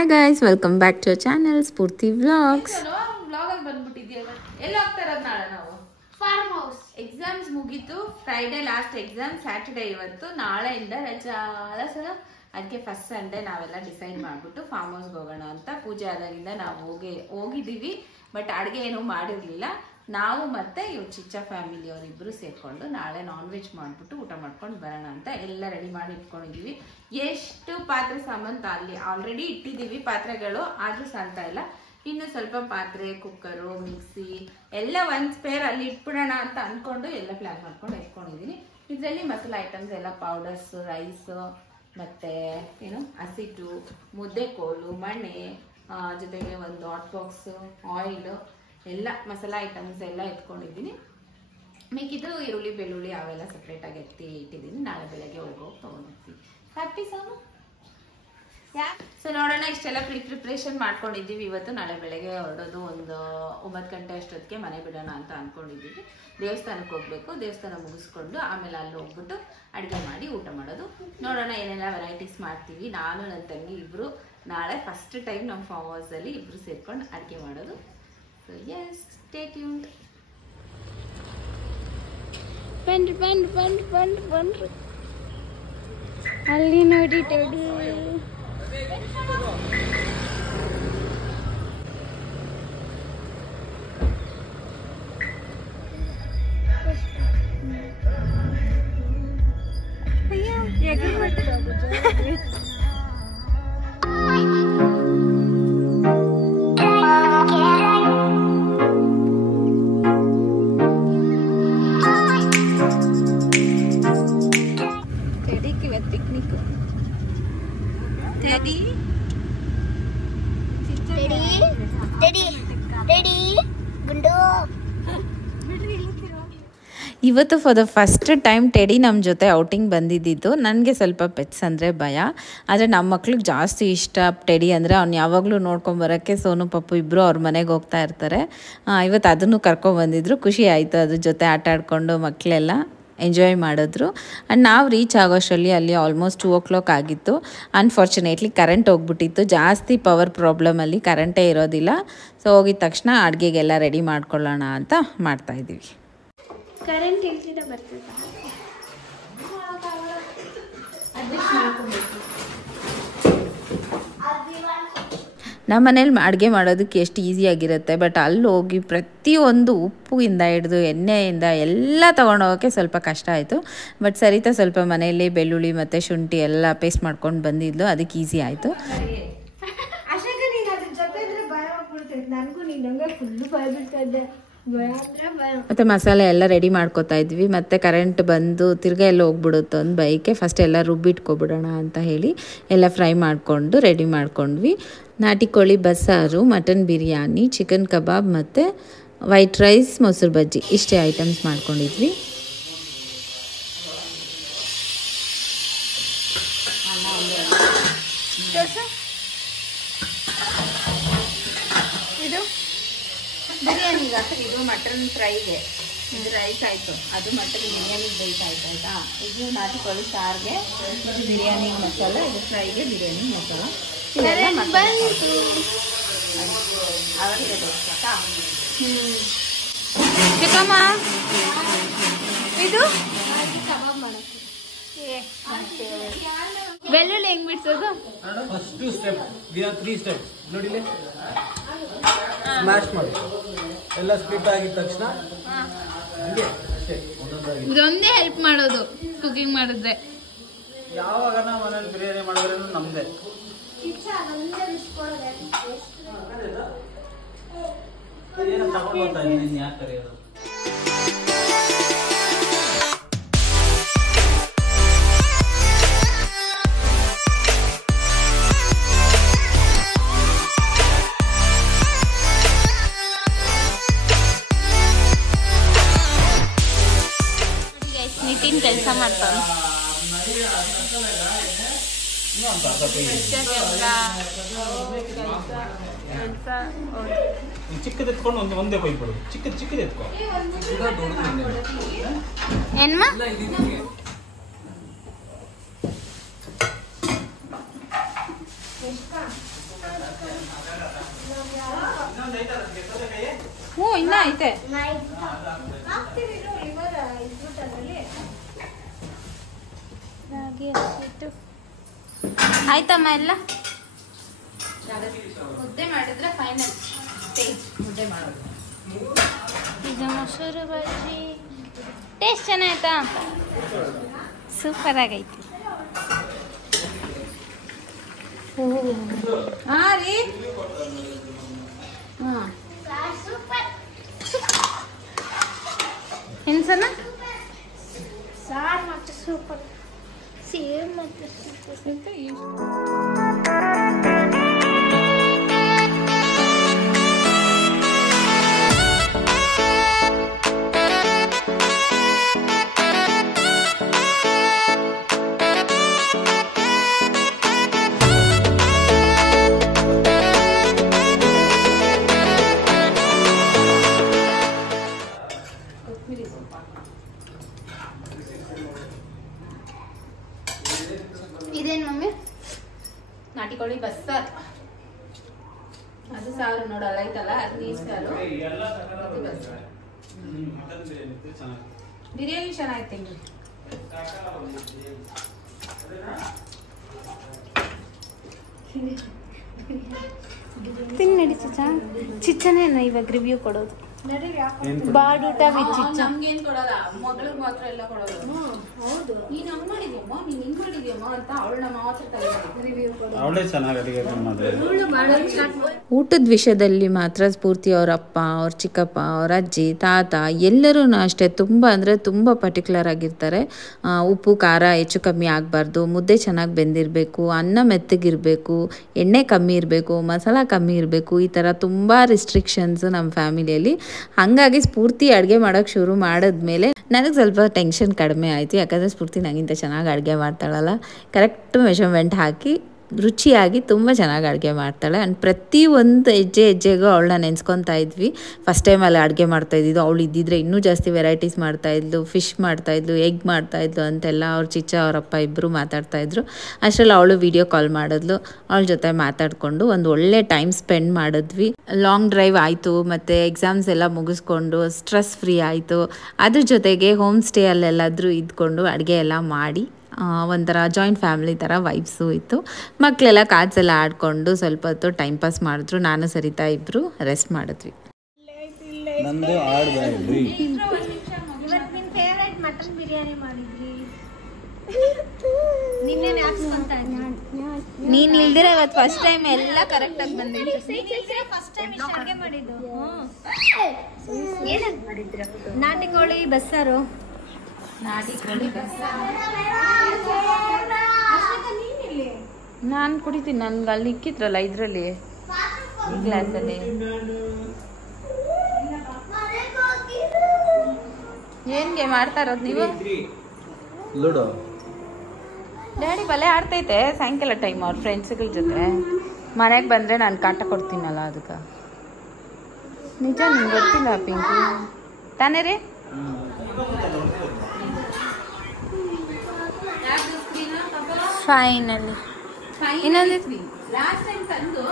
Hi guys, welcome back to our channel Spurti Vlogs. ವ್ಲಾಗಲ್ಲಿ ಬಂದ್ಬಿಟ್ಟಿದ್ಯಾ ಎಲ್ಲಿ ಹೋಗ್ತಾ ಇರೋದು ನಾಳೆ ನಾವು ಫಾರ್ಮ್ ಹೌಸ್ ಎಕ್ಸಾಮ್ಸ್ ಮುಗೀತು ಫ್ರೈಡೇ ಲಾಸ್ಟ್ ಎಕ್ಸಾಮ್ ಸ್ಯಾಟರ್ಡೇ ಇವತ್ತು ನಾಳೆಯಿಂದ ರಜಾ ಅದಕ್ಕೆ ಫಸ್ಟ್ ಸಂಡೇ ನಾವೆಲ್ಲ ಡಿಸೈಡ್ ಮಾಡ್ಬಿಟ್ಟು ಫಾರ್ಮ್ ಹೌಸ್ಗೆ ಹೋಗೋಣ ಅಂತ ಪೂಜೆ ಆದಾಗಿಂದ ನಾವು ಹೋಗಿದ್ದೀವಿ ಬಟ್ ಅಡುಗೆ ಏನೂ ಮಾಡಿರಲಿಲ್ಲ ನಾವು ಮತ್ತೆ ಇವ್ರು ಚಿಚ್ಚ ಫ್ಯಾಮಿಲಿ ಅವರಿಬ್ಬರು ಸೇರ್ಕೊಂಡು ನಾಳೆ ನಾನ್ ವೆಜ್ ಮಾಡಿಬಿಟ್ಟು ಊಟ ಮಾಡ್ಕೊಂಡು ಬರೋಣ ಅಂತ ಎಲ್ಲ ರೆಡಿ ಮಾಡಿ ಇಟ್ಕೊಂಡಿದ್ದೀವಿ ಎಷ್ಟು ಪಾತ್ರೆ ಸಾಮಾನು ಅಲ್ಲಿ ಆಲ್ರೆಡಿ ಇಟ್ಟಿದ್ದೀವಿ ಪಾತ್ರೆಗಳು ಆದರೂ ಸಾಲ್ತಾ ಇಲ್ಲ ಇನ್ನು ಸ್ವಲ್ಪ ಪಾತ್ರೆ ಕುಕ್ಕರು ಮಿಕ್ಸಿ ಎಲ್ಲ ಒಂದು ಸ್ಪೇರ್ ಅಲ್ಲಿ ಇಟ್ಬಿಡೋಣ ಅಂತ ಅಂದ್ಕೊಂಡು ಎಲ್ಲ ಪ್ಲ್ಯಾನ್ ಮಾಡ್ಕೊಂಡು ಇಟ್ಕೊಂಡಿದ್ದೀನಿ ಇದರಲ್ಲಿ ಮಸಾಲೆ ಐಟಮ್ಸ್ ಎಲ್ಲ ಪೌಡರ್ಸ್ ರೈಸ್ ಮತ್ತು ಏನು ಹಸಿಟ್ಟು ಮುದ್ದೆ ಕೋಲು ಮಣೆ ಜೊತೆಗೆ ಒಂದು ಹಾಟ್ ಬಾಕ್ಸು ಆಯಿಲು ಎಲ್ಲ ಮಸಾಲೆ ಐಟಮ್ಸ್ ಎಲ್ಲ ಎತ್ಕೊಂಡಿದ್ದೀನಿ ಮಿಕ್ಕಿದ್ದು ಈರುಳ್ಳಿ ಬೆಳ್ಳುಳ್ಳಿ ಅವೆಲ್ಲ ಸಪ್ರೇಟಾಗಿ ಇಟ್ಟಿದ್ದೀನಿ ನಾಳೆ ಬೆಳಗ್ಗೆ ಹೋಗಿ ತೊಗೊಂಡೋಗ್ತೀವಿ ಹ್ಯಾಪಿ ಸಾನು ಸೊ ನೋಡೋಣ ಇಷ್ಟೆಲ್ಲ ಪ್ರಿಪ್ರೇಷನ್ ಮಾಡ್ಕೊಂಡಿದ್ದೀವಿ ಇವತ್ತು ನಾಳೆ ಬೆಳಗ್ಗೆ ಹೊರಡೋದು ಒಂದು 9 ಗಂಟೆ ಅಷ್ಟೊತ್ತಿಗೆ ಮನೆ ಬಿಡೋಣ ಅಂತ ಅಂದ್ಕೊಂಡಿದ್ದೀವಿ ದೇವಸ್ಥಾನಕ್ಕೆ ಹೋಗ್ಬೇಕು ದೇವಸ್ಥಾನ ಮುಗಿಸ್ಕೊಂಡು ಆಮೇಲೆ ಅಲ್ಲಿ ಹೋಗ್ಬಿಟ್ಟು ಅಡುಗೆ ಮಾಡಿ ಊಟ ಮಾಡೋದು ನೋಡೋಣ ಏನೆಲ್ಲ ವೆರೈಟೀಸ್ ಮಾಡ್ತೀವಿ ನಾನು ನನ್ನ ತಂಗಿ ಇಬ್ಬರು ನಾಳೆ ಫಸ್ಟ್ ಟೈಮ್ ನಮ್ಮ ಫಾರ್ಮ್ ಹೌಸಲ್ಲಿ ಇಬ್ಬರು ಸೇರ್ಕೊಂಡು ಅಡುಗೆ ಮಾಡೋದು ಸೊ ಎಸ್ ಸ್ಟೇ ಟ್ಯೂನ್ಡ್ ಬನ್ರಿ ಅಲ್ಲಿ ನೋಡಿ ಟೆಡಿ ಇವತ್ತು for the first time teddy ನಮ್ಮ ಜೊತೆ ಔಟಿಂಗ್ ಬಂದಿದ್ದು ನನಗೆ ಸ್ವಲ್ಪ ಪೆಟ್ಸ್ ಅಂದರೆ ಭಯ ಆದರೆ ನಮ್ಮ ಮಕ್ಳಿಗೆ ಜಾಸ್ತಿ ಇಷ್ಟ ಟೆಡಿ ಅಂದರೆ ಅವ್ನು ಯಾವಾಗಲೂ ನೋಡ್ಕೊಂಬರೋಕ್ಕೆ ಸೋನು ಪಪ್ಪು ಇಬ್ಬರು ಅವ್ರ ಮನೆಗೆ ಹೋಗ್ತಾ ಇರ್ತಾರೆ ಇವತ್ತು ಅದನ್ನು ಕರ್ಕೊಂಬಂದಿದ್ರು ಖುಷಿ ಆಯಿತು ಅದ್ರ ಜೊತೆ ಆಟ ಆಡಿಕೊಂಡು ಮಕ್ಕಳೆಲ್ಲ ಎಂಜಾಯ್ ಮಾಡಿದ್ರು ಆ್ಯಂಡ್ ನಾವು ರೀಚ್ ಆಗೋಷ್ಟರಲ್ಲಿ ಅಲ್ಲಿ ಆಲ್ಮೋಸ್ಟ್ 2 o'clock ಆಗಿತ್ತು ಅನ್ಫಾರ್ಚುನೇಟ್ಲಿ ಕರೆಂಟ್ ಹೋಗ್ಬಿಟ್ಟಿತ್ತು ಜಾಸ್ತಿ ಪವರ್ ಪ್ರಾಬ್ಲಮಲ್ಲಿ ಕರೆಂಟೇ ಇರೋದಿಲ್ಲ ಸೊ ಹೋಗಿದ ತಕ್ಷಣ ಅಡುಗೆಗೆಲ್ಲ ರೆಡಿ ಮಾಡ್ಕೊಳ್ಳೋಣ ಅಂತ ಮಾಡ್ತಾಯಿದ್ದೀವಿ ಕರೆಂಟ್ ಇಲ್ದಿರ ಬರ್ತದ ನಮ್ಮ ಮನೇಲಿ ಅಡುಗೆ ಮಾಡೋದಕ್ಕೆ ಎಷ್ಟು ಈಸಿಯಾಗಿರುತ್ತೆ ಬಟ್ ಅಲ್ಲಿ ಹೋಗಿ ಪ್ರತಿಯೊಂದು ಉಪ್ಪಿಂದ ಹಿಡಿದು ಎಣ್ಣೆಯಿಂದ ಎಲ್ಲ ತೊಗೊಂಡೋಗೋಕ್ಕೆ ಸ್ವಲ್ಪ ಕಷ್ಟ ಆಯಿತು ಬಟ್ ಸರಿತಾ ಸ್ವಲ್ಪ ಮನೆಯಲ್ಲಿ ಬೆಳ್ಳುಳ್ಳಿ ಮತ್ತು ಶುಂಠಿ ಎಲ್ಲ ಪೇಸ್ಟ್ ಮಾಡ್ಕೊಂಡು ಬಂದಿದ್ಲು ಅದಕ್ಕೆ ಈಸಿ ಆಯಿತು ಮತ್ತು ಮಸಾಲೆ ಎಲ್ಲ ರೆಡಿ ಮಾಡ್ಕೊತಾ ಇದ್ವಿ ಮತ್ತು ಕರೆಂಟ್ ಬಂದು ತಿರ್ಗಾ ಎಲ್ಲ ಹೋಗ್ಬಿಡುತ್ತೆ ಒಂದು ಬೈಕೆ ಫಸ್ಟ್ ಎಲ್ಲ ರುಬ್ಬಿಟ್ಕೊಬಿಡೋಣ ಅಂತ ಹೇಳಿ ಎಲ್ಲ ಫ್ರೈ ಮಾಡಿಕೊಂಡು ರೆಡಿ ಮಾಡ್ಕೊಂಡ್ವಿ ನಾಟಿ ಕೋಳಿ ಬಸ್ಸಾರು ಮಟನ್ ಬಿರಿಯಾನಿ ಚಿಕನ್ ಕಬಾಬ್ ಮತ್ತು ವೈಟ್ ರೈಸ್ ಮೊಸರು ಬಜ್ಜಿ ಇಷ್ಟೇ ಐಟಮ್ಸ್ ಮಾಡ್ಕೊಂಡಿದ್ವಿ ಇದು ಮಟನ್ ಫ್ರೈಗೆ ಇದು ರೈಸ್ ಆಯಿತು ಅದು ಮಟನ್ ಬಿರಿಯಾನಿಗೆ ಬೇಯ್ತಾ ಆಯ್ತಾ ಇದು ನಾಟಿ ಕೋಳಿ ಸಾರಿಗೆ ಇದು ಬಿರಿಯಾನಿ ಮಸಾಲ ಇದು ಫ್ರೈಗೆ ಬಿರಿಯಾನಿ ಮಸಾಲ ಅವರಿಗೆ ಬೇಕಾ ಚಿಕ್ಕಮ್ಮ ಇದು ಬೆಳ್ಳುಳ್ಳಿ ಹೆಂಗ್ ಬಿಡ್ಸೋದು first step we are 3 step ನೋಡಿಲಿ ಮ್ಯಾಶ್ ಮಾಡಿ ಎಲ್ಲ ಸ್ಪ್ಲಿಟ್ ಆಗಿದ ತಕ್ಷಣ ಹಂಗೆ ಅಷ್ಟೇ ಇದೊಂದೇ ಹೆಲ್ಪ್ ಮಾಡೋದು ಕುಕಿಂಗ್ ಮಾಡಿದ್ರೆ ಯಾವಾಗ ನಾವು ಮನೇಲಿ ಬಿರಿಯಾನಿ ಮಾಡಿದ್ರೆ ನಮ್ದೇ ಏನೋ ತಗೊಂಡು ಹೋಗ್ತಾ ಇದ್ದೀನಿ ಯಾಕೆ ಕರೆಯೋದು ಕೆಲಸ ಮಾಡ್ತಾನೆ ಚಿಕ್ಕದ ಎತ್ಕೊಂಡು ಒಂದೇ ಪೈಪ್ ಕೊಡು ಚಿಕ್ಕದ ಎತ್ಕೊ ಏನ್ಮ ಹ್ಞೂ ಇನ್ನ ಐತೆ. ಆಯ್ತಮ್ಮ ಎಲ್ಲ ಮುದ್ದೆ ಮಾಡಿದ್ರೆ ಫೈನಲ್ ಸ್ಟೇಜ್. ಮುದ್ದೆ ಮಾಡೋದು. ಇದು ಮೊಸರು ಬಜ್ಜಿ ಟೇಸ್ಟ್ ಚೆನ್ನಾಯ್ತಾ? ಸೂಪರ್ ಆಗೈತಿ. ಹಾ ರೀ. ಹಾಂ ಏನು ಸಣ್ಣ ಸಾರು ಮತ್ತು ಸೂಪರ್ ಸೇಮ್ ಮತ್ತು ಸೂಪರ್. ಇದೇನು ಮಮ್ಮಿ? ನಾಟಿ ಕೋಳಿ ಬಸ್ಸಾರು. ಅದು ಸಾರು ನೋಡಲ್ಲ ಐತಲ್ಲ, ಅದು ನೀರು ಸಾರು. ಇದು ಬಸ್ಸಾರು. ಬಿರಿಯಾನಿ ಚೆನ್ನಾಗಿತ್ತು. ತಿನ್ ನಡಿ ಚಿಚ್ಚನೇ ಇವಾಗ ರಿವ್ಯೂ ಕೊಡೋದು. ಬಾಡೂಟ ವಿತ್ ಚಿಚ್ಚ. ನಮ್ಗೇನ್ ಕೊಡಲ್ಲ, ಮಗಳಿಗೆ ಮಾತ್ರ ಎಲ್ಲ ಕೊಡೋದು. ಹೌದು, ನೀನ್ ಹಂಗ್ ಮಾಡಿದ್ಯಮ್ಮ, ನೀನ್ ಹಿಂಗ್ ಮಾಡಿದ್ಯಮ್ಮ ಅಂತ ಅವಳನ್ನ ಮಾತ್ರ ರಿವ್ಯೂ ಕೊಡೋದು. ಅವಳೇ ಚೆನ್ನಾಗಿ ಅಡಿಗೆ ಮಾಡೋದು. ಊಟದ ವಿಷಯದಲ್ಲಿ ಮಾತ್ರ ಸ್ಫೂರ್ತಿ ಅವ್ರ ಅಪ್ಪ, ಅವ್ರ ಚಿಕ್ಕಪ್ಪ, ಅವ್ರ ಅಜ್ಜಿ, ತಾತ ಎಲ್ಲರೂ ಅಷ್ಟೇ ತುಂಬ ಅಂದರೆ ತುಂಬ ಪರ್ಟಿಕ್ಯುಲರ್ ಆಗಿರ್ತಾರೆ. ಉಪ್ಪು ಖಾರ ಹೆಚ್ಚು ಕಮ್ಮಿ ಆಗಬಾರ್ದು, ಮುದ್ದೆ ಚೆನ್ನಾಗಿ ಬೆಂದಿರಬೇಕು, ಅನ್ನ ಮೆತ್ತಗಿರಬೇಕು, ಎಣ್ಣೆ ಕಮ್ಮಿ ಇರಬೇಕು, ಮಸಾಲ ಕಮ್ಮಿ ಇರಬೇಕು, ಈ ಥರ ತುಂಬ ರಿಸ್ಟ್ರಿಕ್ಷನ್ಸ್ ನಮ್ಮ ಫ್ಯಾಮಿಲಿಯಲ್ಲಿ. ಹಾಗಾಗಿ ಸ್ಫೂರ್ತಿ ಅಡುಗೆ ಮಾಡೋಕ್ಕೆ ಶುರು ಮಾಡಿದ್ಮೇಲೆ ನನಗೆ ಸ್ವಲ್ಪ ಟೆನ್ಷನ್ ಕಡಿಮೆ ಆಯಿತು. ಯಾಕಂದರೆ ಸ್ಫೂರ್ತಿ ನನಗಿಂತ ಚೆನ್ನಾಗಿ ಅಡುಗೆ ಮಾಡ್ತಾಳಲ್ಲ, ಕರೆಕ್ಟ್ ಮೆಷರ್ಮೆಂಟ್ ಹಾಕಿ ರುಚಿಯಾಗಿ ತುಂಬ ಚೆನ್ನಾಗಿ ಅಡುಗೆ ಮಾಡ್ತಾಳೆ. ಆ್ಯಂಡ್ ಪ್ರತಿಯೊಂದು ಹೆಜ್ಜೆಗೂ ಅವಳನ್ನ ನೆನೆಸ್ಕೊತಾ ಇದ್ವಿ. ಫಸ್ಟ್ ಟೈಮ್ ಅಲ್ಲಿ ಅಡುಗೆ ಮಾಡ್ತಾಯಿದ್ದು ಅವಳು ಇದ್ದಿದ್ರೆ ಇನ್ನೂ ಜಾಸ್ತಿ ವೆರೈಟೀಸ್ ಮಾಡ್ತಾಯಿದ್ಲು, ಫಿಶ್ ಮಾಡ್ತಾಯಿದ್ಲು, ಎಗ್ ಮಾಡ್ತಾಯಿದ್ಲು ಅಂತೆಲ್ಲ ಅವ್ರ ಚಿಚ್ಚ ಅವರಪ್ಪ ಇಬ್ಬರು ಮಾತಾಡ್ತಾಯಿದ್ರು. ಅಷ್ಟರಲ್ಲಿ ಅವಳು ವಿಡಿಯೋ ಕಾಲ್ ಮಾಡಿದ್ಲು. ಅವಳ ಜೊತೆ ಮಾತಾಡಿಕೊಂಡು ಒಂದು ಒಳ್ಳೆ ಟೈಮ್ ಸ್ಪೆಂಡ್ ಮಾಡಿದ್ವಿ. ಲಾಂಗ್ ಡ್ರೈವ್ ಆಯಿತು, ಮತ್ತು ಎಕ್ಸಾಮ್ಸ್ ಎಲ್ಲ ಮುಗಿಸ್ಕೊಂಡು ಸ್ಟ್ರೆಸ್ ಫ್ರೀ ಆಯಿತು. ಅದ್ರ ಜೊತೆಗೆ ಹೋಮ್ ಸ್ಟೇಯಲ್ಲೆಲ್ಲಾದರೂ ಇದ್ಕೊಂಡು ಅಡುಗೆ ಎಲ್ಲ ಮಾಡಿ ಒಂಥರ ಜಾಯಿಂಟ್ ಫ್ಯಾಮಿಲಿ ಥರ ವೈಬ್ಸು ಇತ್ತು. ಮಕ್ಕಳೆಲ್ಲ ಕಾರ್ಡ್ಸೆಲ್ಲ ಆಡಿಕೊಂಡು ಸ್ವಲ್ಪ ಹೊತ್ತು ಟೈಮ್ ಪಾಸ್ ಮಾಡಿದ್ರು. ನಾನು ಸರಿತಾ ಇಬ್ಬರು ರೆಸ್ಟ್ ಮಾಡಿದ್ವಿ. ನಂದು ಆಡ್ಬೇಡ್ರಿ. ಇವತ್ತು ನಿನ್ನ ಫೇವ್ರೇಟ್ ಮಟನ್ ಬಿರಿಯಾನಿ ಮಾಡಿದ್ರಿ. ನಿನ್ನೆ ಹಾಕ್ಸ್ಕೊಂತ ನೀನ್ ಇಲ್ದಿರ ಇವತ್ತು ಫಸ್ಟ್ ಟೈಮ್ ಎಲ್ಲ ಕರೆಕ್ಟ್ ಆಗಿ ಬಂದಿತ್ತು. ಫಸ್ಟ್ ಟೈಮ್ ಇಷ್ಟು ಅಡುಗೆ ಮಾಡಿದ್ದು. ಏನಂತ ಮಾಡಿದ್ರ? ನಾಟಿ ಕೋಳಿ ಬಸ್ಸಾರು. ನಾಟಿ ಕೋಳಿ ಬಸ್ಸಾರು ನಾನು ಕುಡಿತೀನಿ. ನನ್ಗೆ ಅಲ್ಲಿ ಇಕ್ಕಿದ್ರಲ್ಲ ಇದರಲ್ಲಿ ಈ ಗ್ಲಾಸಲ್ಲಿ. ಏನ್ ಗೇಮ್ ಆಡ್ತಾ ಇರೋದು ನೀವು? ಲೂಡೋ. ಡ್ಯಾಡಿ ಬಲೆ ಆಡ್ತೈತೆ ಸಾಯಂಕಾಲ ಟೈಮ್ ಅವ್ರ ಫ್ರೆಂಡ್ಸ್ಗಳ ಜೊತೆ. ಮನೆಗೆ ಬಂದರೆ ನಾನು ಕಾಟ ಕೊಡ್ತೀನಲ್ಲ ಅದಕ್ಕೆ. ನಿಜ ನಿಮ್ಗೆ ಗೊತ್ತಿಲ್ಲ ಪಿಂಕು ತಾನೇ ರೀ? ಫೈನಲಿ ಇನ್ನೊಂದು ಲಾಸ್ಟ್ ಟೈಮ್ ತಂದು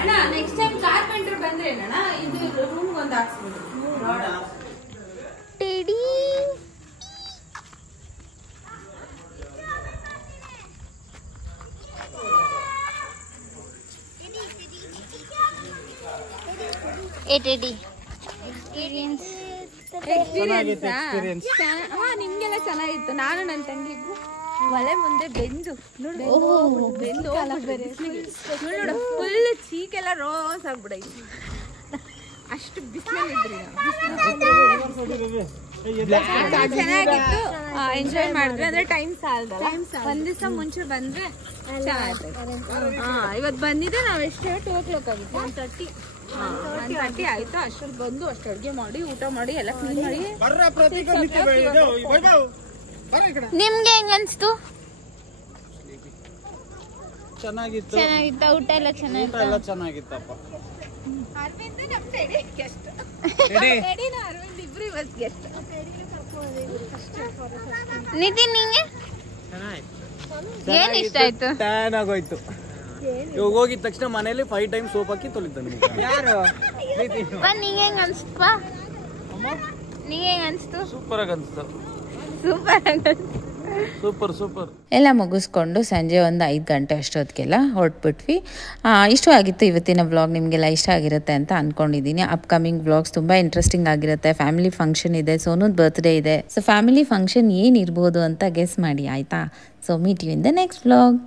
ಅಣ್ಣ ನೆಕ್ಸ್ಟ್ ಟೈಮ್ ಕಾರ್ಪೆಂಟರ್ ಬಂದ್ರೆ ಅಣ್ಣ ಇದು ರೂಮ್ ಒಂದು ಹಾಕ್ಸ್ಬಿಡು. ಟೆಡಿ ನಿಮ್ಗೆಲ್ಲ ಚೆನ್ನಾಗಿತ್ತು. ನಾನು ನನ್ನ ತಂಗಿಗೂ ಒಲೆ ಮುಂದೆ ಬೆಂದು ಫುಲ್ ಚೀಕೆಲ್ಲ ರೋಸ್ ಆಗ್ಬಿಡೈತಿ. ಅಷ್ಟು ಬಿಸಿಲಿದ್ರಿ. ಚೆನ್ನಾಗಿತ್ತು, ಎಂಜಾಯ್ ಮಾಡಿದ್ವಿ. ಅಂದ್ರೆ ಟೈಮ್ ಸಾಲದಲ್ಲ, ಒಂದ್ ದಿವಸ ಮುಂಚೆ ಬಂದ್ರೆ ಚೆನ್ನಾಗಿತ್ತು. ಇವತ್ತು ಬಂದಿದ್ದೆ ನಾವು ಎಷ್ಟು 2 o'clock ಆಗಿತ್ತು. 1:30 ಆಯ್ತು. ಅಷ್ಟರಲ್ಲಿ ಬಂದು ಅಷ್ಟು ಅಡುಗೆ ಮಾಡಿ ಊಟ ಮಾಡಿ ಎಲ್ಲ ಕ್ಲೀನ್ ಮಾಡಿ. ನಿಮ್ಗೆ ಹೆಂಗ ಅನ್ಸ್ತು? ಚೆನ್ನಾಗಿತ್ತು. ಚೆನ್ನಾಗಿತ್ತ ಊಟ ಎಲ್ಲ ಚೆನ್ನಾಗಿತ್ತು? ಎಲ್ಲ ಚೆನ್ನಾಗಿತ್ತಪ್ಪ. ಅರವಿಂದ್ ನಮ್ಮ ಟೆಡಿ ಗೆಸ್ಟ್. ಟೆಡಿನ ಅರವಿಂದ್ ಇಬ್ರು ಇವತ್ತು ಗೆಸ್ಟ್. ನಿತಿನ್ ನಿಂಗೆ ಏನ್ ಇಷ್ಟ ಆಯ್ತು? ಟ್ಯಾನ್ ಆಗೋಯ್ತು. ಇವಾಗ ಹೋಗಿದ ತಕ್ಷಣ ಮನೇಲಿ 5 ಟೈಮ್ ಸೋಪ್ ಹಾಕಿ ತೊಳಿತಾನೆ. ಯಾರು ನೀಂಗ್ ಹೆಂಗ್ ಅನ್ಸ್ತಾ? ನೀಂಗ್ ಹೆಂಗ್ ಅನ್ಸ್ತು? ಸೂಪರ್ ಆಗಿ ಅನ್ಸ್ತು. ಸೂಪರ್ ಎಲ್ಲ ಮುಗಿಸ್ಕೊಂಡು ಸಂಜೆ ಒಂದು 5 ಗಂಟೆ ಅಷ್ಟೊತ್ತಿಗೆಲ್ಲ ಹೊರಟ್ಬಿಟ್ವಿ. ಇಷ್ಟು ಆಗಿತ್ತು ಇವತ್ತಿನ ವ್ಲಾಗ್. ನಿಮಗೆಲ್ಲ ಇಷ್ಟ ಆಗಿರುತ್ತೆ ಅಂತ ಅಂದ್ಕೊಂಡಿದ್ದೀನಿ. ಅಪ್ಕಮಿಂಗ್ ವ್ಲಾಗ್ಸ್ ತುಂಬ ಇಂಟ್ರೆಸ್ಟಿಂಗ್ ಆಗಿರುತ್ತೆ. ಫ್ಯಾಮಿಲಿ ಫಂಕ್ಷನ್ ಇದೆ, ಸೋನುದ್ ಬರ್ತ್ಡೇ ಇದೆ. ಸೊ ಫ್ಯಾಮಿಲಿ ಫಂಕ್ಷನ್ ಏನಿರ್ಬೋದು ಅಂತ ಗೆಸ್ ಮಾಡಿ ಆಯಿತಾ. So meet you in the next vlog.